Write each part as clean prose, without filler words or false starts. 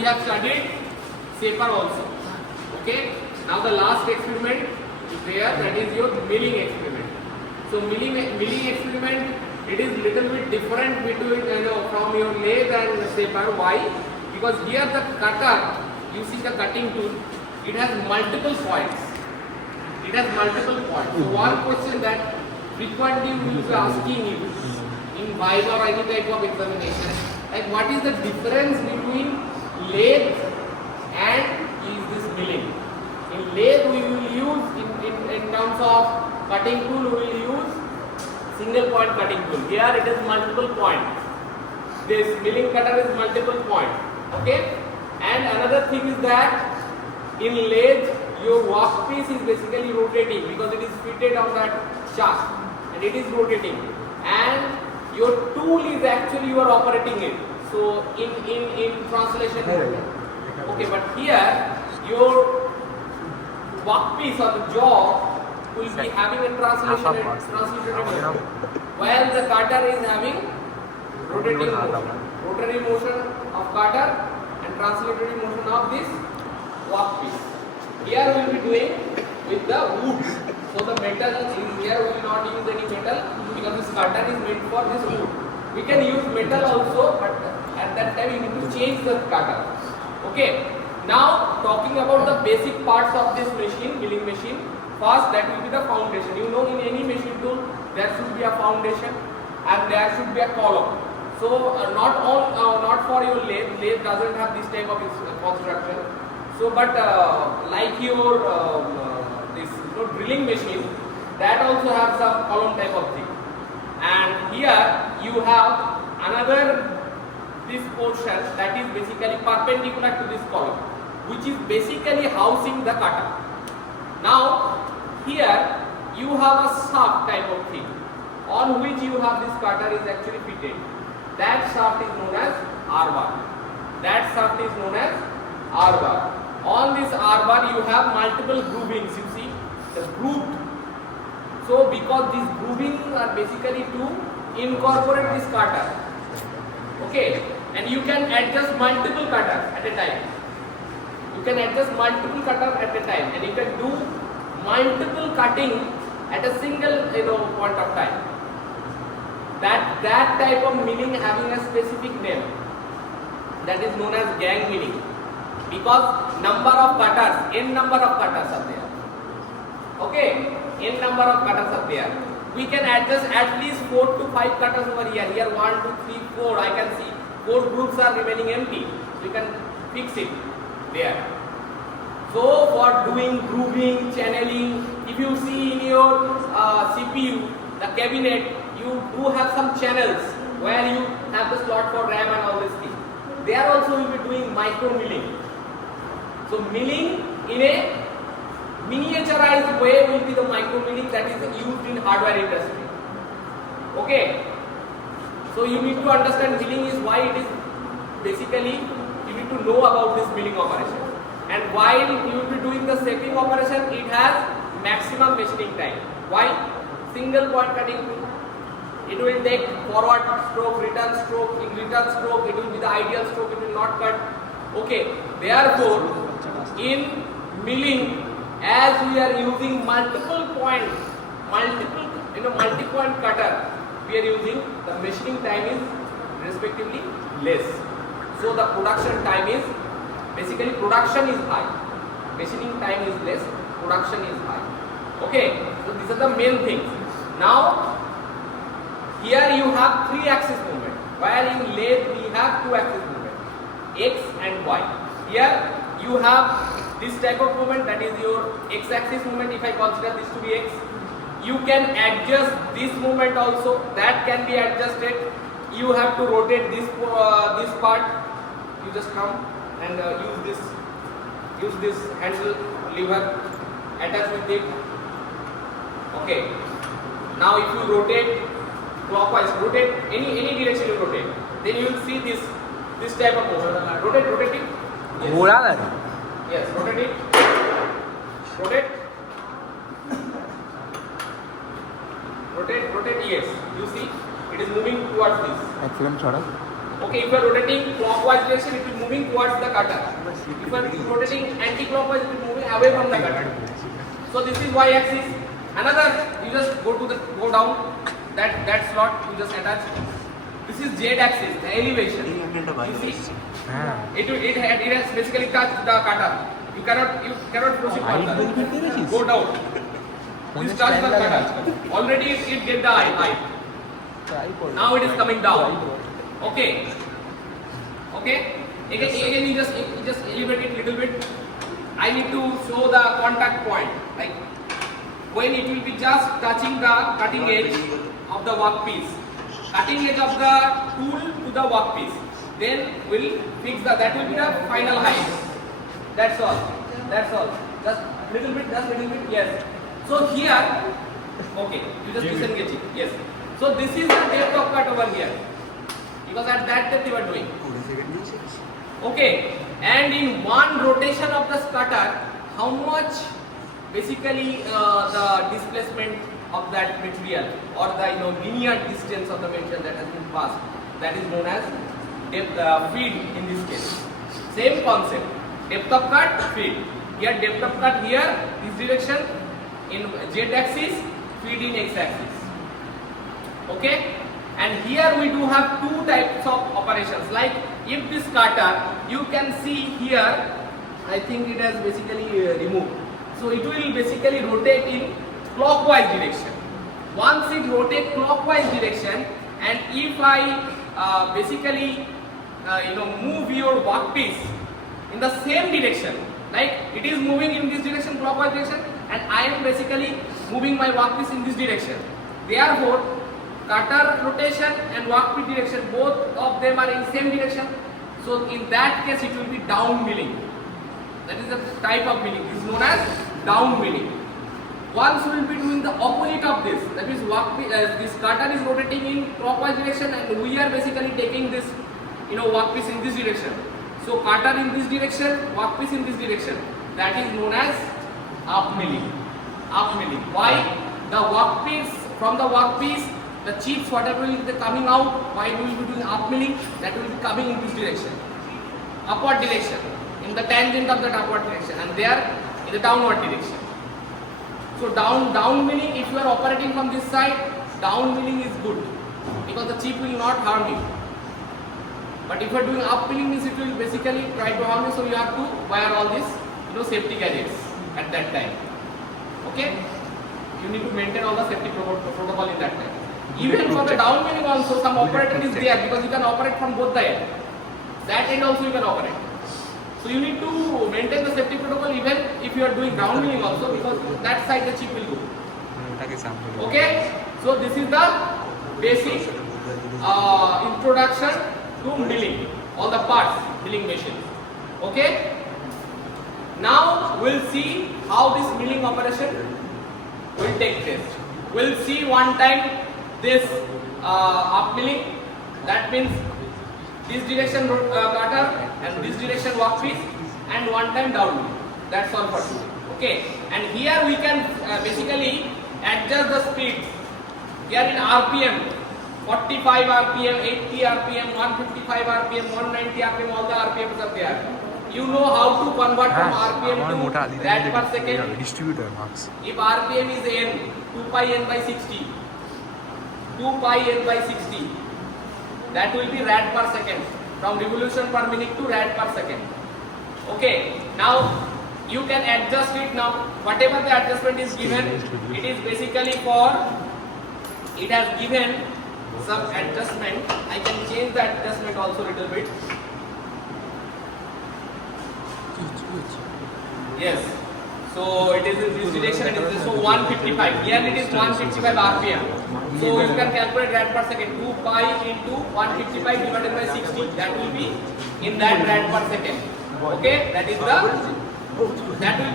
we have studied shaper also. Okay. Now the last experiment is there, that is your milling experiment. So milling experiment, it is little bit different between from your lathe and shaper. Why? Because here the cutter, you see the cutting tool, it has multiple points. It has multiple points. So one question that frequently we will be asking you in Viva or any type of examination, like what is the difference between lathe and is this milling? In lathe we will use in terms of cutting tool we will use single point cutting tool. Here it is multiple point. This milling cutter is multiple point. Okay. And another thing is that in lathe your workpiece is basically rotating because it is fitted on that shaft and it is rotating. And your tool is actually you are operating it. So in translation. Okay, but here your workpiece or the jaw will be having a translated motion, while the cutter is having rotating motion, rotary motion of cutter and translatory motion of this workpiece. Here we will be doing with the wood. So the metal is here, we will not use any metal because this cutter is made for this wood. We can use metal also, but at that time you need to change the cutter. Okay. Now talking about the basic parts of this machine, milling machine. First, that will be the foundation. You know, in any machine tool there should be a foundation and there should be a column. So not for your lathe. Lathe doesn't have this type of construction. So, but like your this drilling machine, that also has some column type of thing. And here you have another this portion that is basically perpendicular to this column, which is basically housing the cutter. Now here you have a shaft type of thing on which you have this cutter is actually fitted. That shaft is known as R-bar. That shaft is known as R-bar. On this R-bar you have multiple groovings, you see, the grooved. So because these groovings are basically to incorporate this cutter. Okay, and you can adjust multiple cutters at a time. You can adjust multiple cutters at a time, and you can do multiple cutting at a single point of time. That type of milling having a specific name, that is known as gang milling, because number of cutters, n number of cutters are there. Okay, n number of cutters are there. We can adjust at least 4 to 5 cutters over here. Here 1, 2, 3, 4. I can see 4 groups are remaining empty. We can fix it there. So for doing grooving, channeling, if you see in your CPU, the cabinet, you do have some channels where you have the slot for RAM and all this thing. There also you will be doing micro milling. So milling in a miniaturized way will be the micro milling that is used in hardware industry. Okay. So you need to understand milling is why it is basically you need to know about this milling operation. And while you will be doing the shaping operation, it has maximum machining time. Why? Single point cutting tool. It will take forward stroke, return stroke. In return stroke, it will be the ideal stroke. It will not cut. Okay. Therefore, in milling, as we are using multiple points, multi-point cutter, we are using, the machining time is respectively less. So the production time is, basically production is high. Machining time is less, production is high. Okay, so these are the main things. Now, here you have 3-axis movement, while in lathe we have 2-axis movement, X and Y. Here you have this type of movement, that is your X-axis movement. If I consider this to be X, you can adjust this movement also. That can be adjusted. You have to rotate this part. You just come and use this handle lever, attach with it. Okay. Now if you rotate clockwise, rotate any direction you rotate, then you will see this type of motion. Rotate it. Yes, rotate it. Rotate, yes. You see, it is moving towards this. Okay, if you are rotating clockwise direction, it will be moving towards the cutter. If you are rotating anti-clockwise, it will be moving away from the cutter. So this is y-axis. Another, you just go down that slot. You just attach. This is z-axis, the elevation. You see, it has basically touched the cutter. You cannot proceed further. Go down. This touch the cutter. Already it get the eye. Now it is coming down. Okay. Again you just elevate it little bit. I need to show the contact point. Like when it will be just touching the cutting edge of the workpiece. Cutting edge of the tool to the workpiece. Then we'll fix that will be the final height. That's all. Just little bit, yes. So here, okay, you just disengage it. Yes. So this is the depth of cut over here. Because at that depth you are doing. Okay. And in one rotation of the cutter, how much basically the displacement of that material or the linear distance of the material that has been passed, that is known as depth feed in this case. Same concept. Depth of cut, feed. Here depth of cut here, this direction in z axis, feed in x axis. Okay, and here we do have two types of operations. Like if this cutter, you can see here, I think it has basically removed. So it will basically rotate in clockwise direction. Once it rotates clockwise direction, and if I basically move your workpiece in the same direction, like it is moving in this direction, clockwise direction, and I am basically moving my workpiece in this direction. Therefore, cutter rotation and workpiece direction, both of them are in same direction. So in that case, it will be down milling. That is the type of milling. It is known as down milling. Once we will be doing the opposite of this. That means this cutter is rotating in clockwise direction, and we are basically taking this workpiece in this direction. So cutter in this direction, workpiece in this direction. That is known as up milling. Up milling. Why? The workpiece, from the workpiece, the chips whatever will be coming out, while we will be doing up milling, that will be coming in this direction. Upward direction. In the tangent of that upward direction, and there in the downward direction. So down milling, if you are operating from this side, down milling is good because the chip will not harm you. But if you are doing up milling, means it will basically try to harm you, so you have to wear all these safety gadgets at that time. Okay? You need to maintain all the safety protocol in that time. Even for the down milling also, some operator is there because you can operate from both the ends. That end also you can operate. So you need to maintain the safety protocol even if you are doing down milling also, because that side the chip will go. Okay? So this is the basic introduction to milling, all the parts, milling machine. Okay? Now we'll see how this milling operation will take place. We'll see one time this up milling, that means this direction cutter and this direction workpiece, and one time down milling. That's all for today. Okay, and here we can basically adjust the speeds. Here in RPM, 45 RPM, 80 RPM, 155 RPM, 190 RPM, all the RPMs are there. You know how to convert from RPM to rad per second. Distributor marks. If RPM is n, 2 pi n by 60. 2 pi n by 60. That will be rad per second. From revolution per minute to rad per second. Okay. Now you can adjust it now. Whatever the adjustment is given, it is basically for, it has given some adjustment. I can change the adjustment also little bit. Yes. So it is in this direction, and it is so 155. Here it is 155 RPM. So you can calculate rad per second. 2 pi into 155 divided by 60. That will be in that rad per second. Okay, that will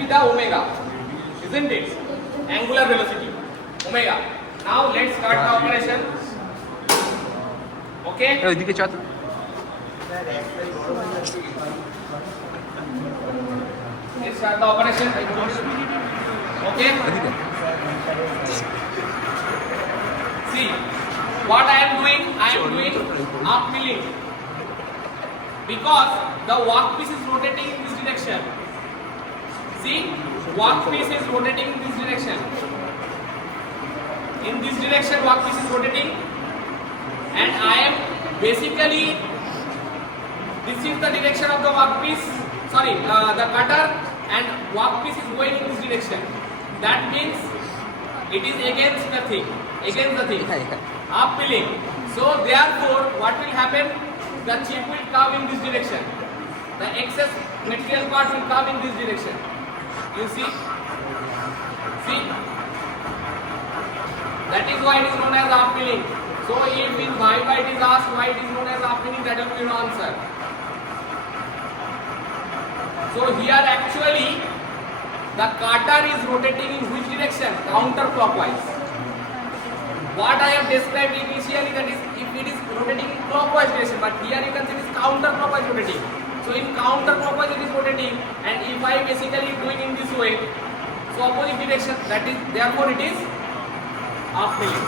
be the omega, isn't it? Angular velocity, omega. Now let's start the operation. Okay. Let's start the operation. Okay. See what I am doing. I am doing up milling. Because the workpiece is rotating in this direction. See, workpiece is rotating in this direction. In this direction, workpiece is rotating, and I am basically, this is the direction of the workpiece. Sorry, the cutter, and workpiece is going in this direction. That means it is against the thing. Up milling. So therefore, what will happen? The chip will come in this direction. The excess material part will come in this direction. You see? See? That is why it is known as up milling. So if in Viva it is asked why it is known as up milling, that will be your answer. So here actually the cutter is rotating in which direction? Counterclockwise. What I have described initially, that is if it is rotating in clockwise direction, but here you can see it is counterclockwise rotating. So in counterclockwise it is rotating, and if I basically doing in this way, so opposite direction, that is therefore it is up milling.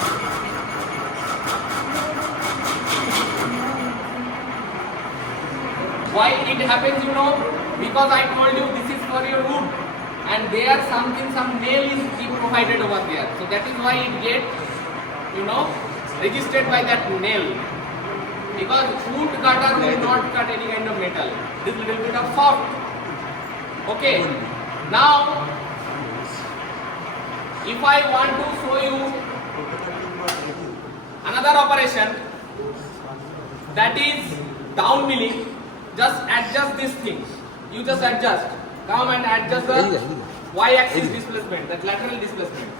Why it happens, you know? Because I told you this is for your wood, and there some nail is provided over there. So that is why it get, you know, registered by that nail. Because wood cutter will not cut any kind of metal. This little bit of soft. Okay. Now, if I want to show you another operation, that is down milling, just adjust this thing. You just adjust. Come and adjust the y-axis displacement, that lateral displacement.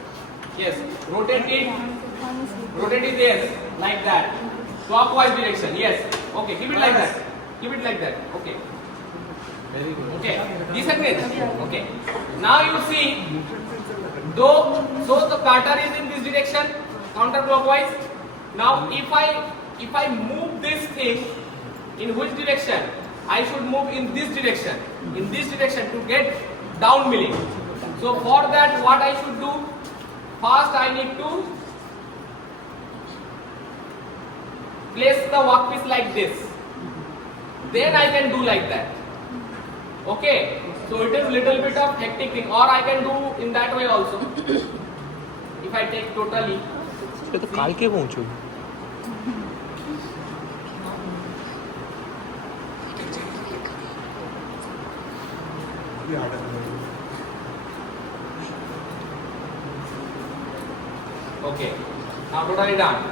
Yes, rotate it there, like that. Clockwise direction, yes. Okay, keep it like that. Keep it like that. Okay. Very good. Okay, disagreed? Okay. Now you see, so the cutter is in this direction, counterclockwise. Now if I move this thing, in which direction? I should move in this direction to get down milling. So for that, what I should do? First I need to place the workpiece like this. Then I can do like that. Okay. So it is little bit of hectic thing, or I can do in that way also. If I take totally. तो काल के पहुंचो Okay, now totally done.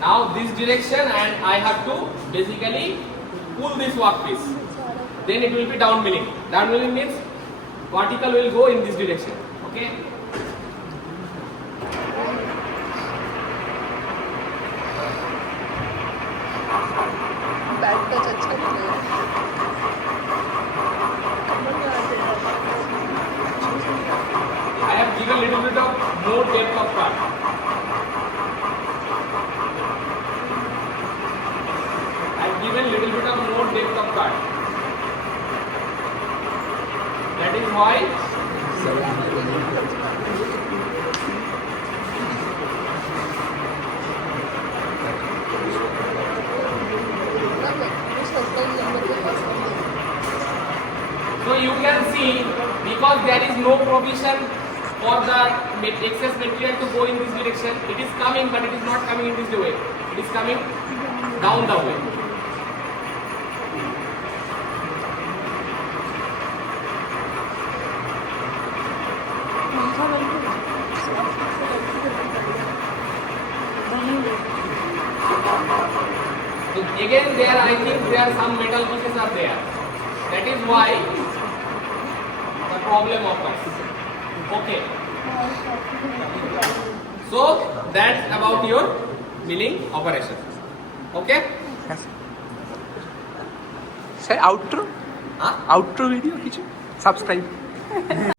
Now this direction, and I have to basically pull this workpiece. Then it will be down milling. Down milling means vertical will go in this direction. Okay. Bat touch अच्छा लगेगा I have given little bit of more depth of cut. I have given little bit of more depth of cut. That is why so you can see, because there is no provision for the excess material to go in this direction, it is coming, but it is not coming in this way. It is coming down the way. So again, there I think there are some metal pieces are there. That is why the problem occurs. Okay. So that's about your milling operation. Okay. Sir outro video कीजिए subscribe